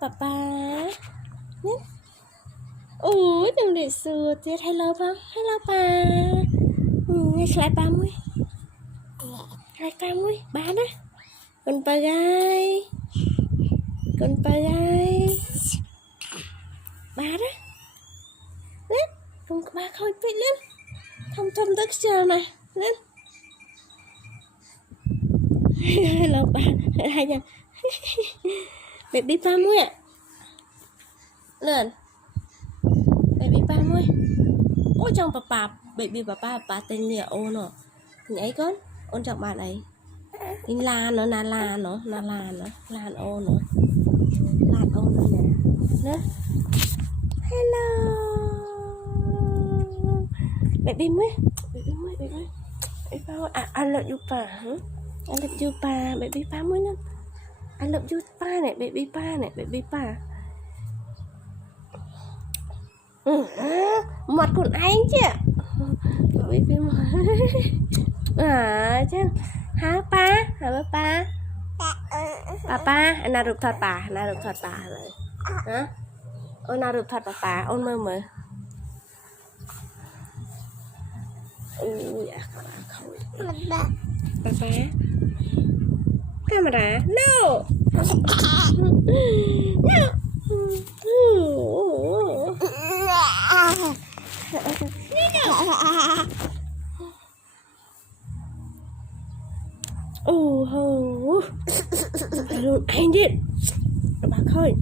papa nhé. Ủa đừng để sửa tiết. Hello ba, hello ba. Nghe lại ba mũi, lại ba mũi ba đó. Con ba gai, con ba gai ba đó. Lên, con ba khôi bị lên. Thông thông tức chờ này lên. Hello ba, hai nha. Baby ba mũi ạ. Lên. Baby ba mũi. Ôi trong papa, baby papa tên nghĩa ô nó. Thì ấy con, ôn trọng bạn ấy. Cái lan nó, là lan nó, là lan nó, lan ô nó. Lan ô nó nè. Nè. Hello. Baby mũi. Baby mũi, baby mũi. Baby ba mũi. I love you pa. I love you pa, baby ba mũi nữa. I love you pa này, baby pa này, baby pa. Mặt con anh chứ. Baby chứ. Hả pa, hả pa. Papa, nào được thật bà, nào được thật bà rồi. Hả? Ôi nào được thật bà, ôn mơ mơ. Dạ, khôi. Papa. Camera, no. No. Hô. Luôn anh đi. Các bạn khơi.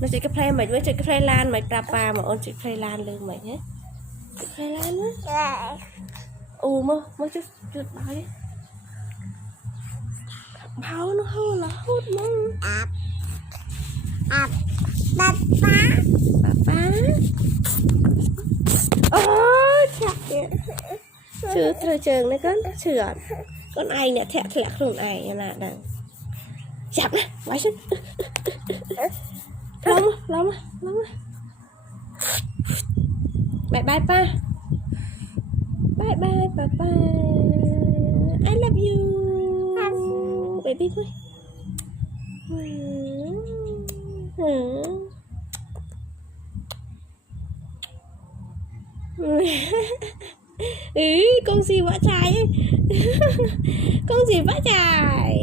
Nó chỉ cái play mày với cái play lan mày tapa mà ôn chỉ play lan lưng mày nhé. Play lan á. Mơ chút báo đi. Báo nó hôn là hút mông. Papa. Ôi chặt kìa. Chưa thời trường này con sửa. Con ai nè thẹt lẹ không ai là đang chặt nè quái sức. Lắm. Bye bye pa. Bye bye papa. I love you. Baby boy. Con gì vã trái ấy. Con gì vã trái.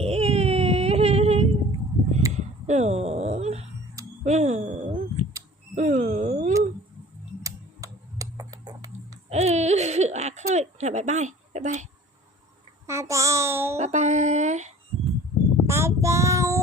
Khơi. Bye bye. Bye bye. Bye bye. Bye bye. Bye bye.